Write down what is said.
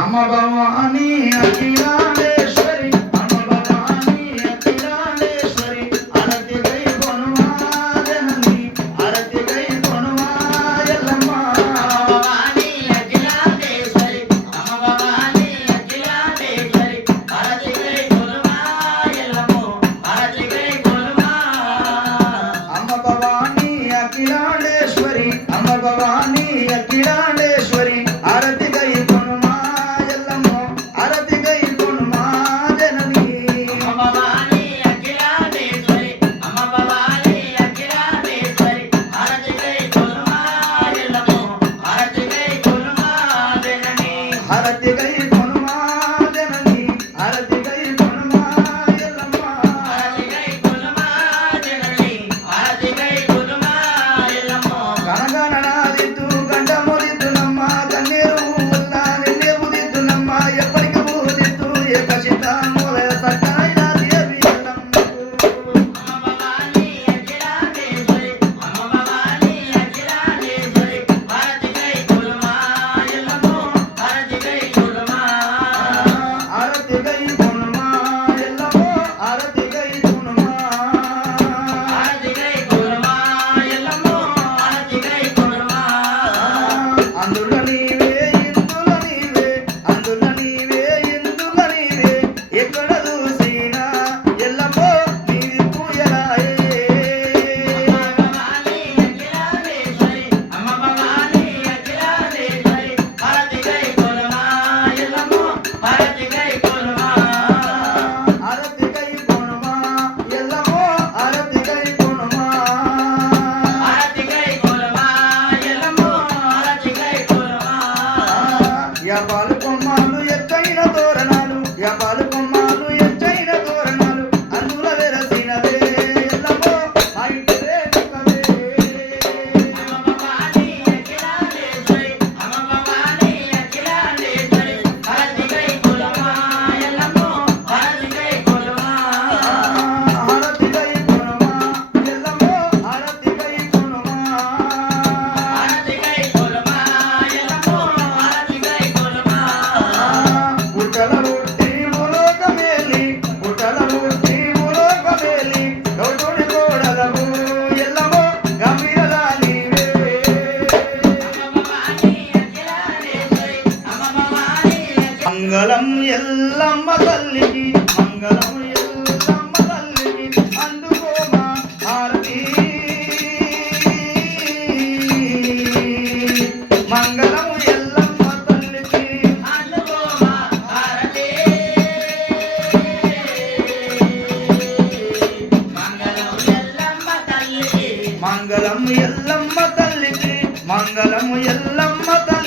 అమ్మ భవాని అఖిల जाते மங்களம் எல்லாம் தல்லிக்கு மங்களம் எல்லாம் தல்லிக்கு அன்று போமா ஆரதி. மங்களம் எல்லாம் தல்லிக்கு அன்று போமா ஆரதி. மங்களம் எல்லாம் தல்லிக்கு மங்களம் எல்லாம் தல்லிக்கு மங்களம் எல்லாம் தல்லிக்கு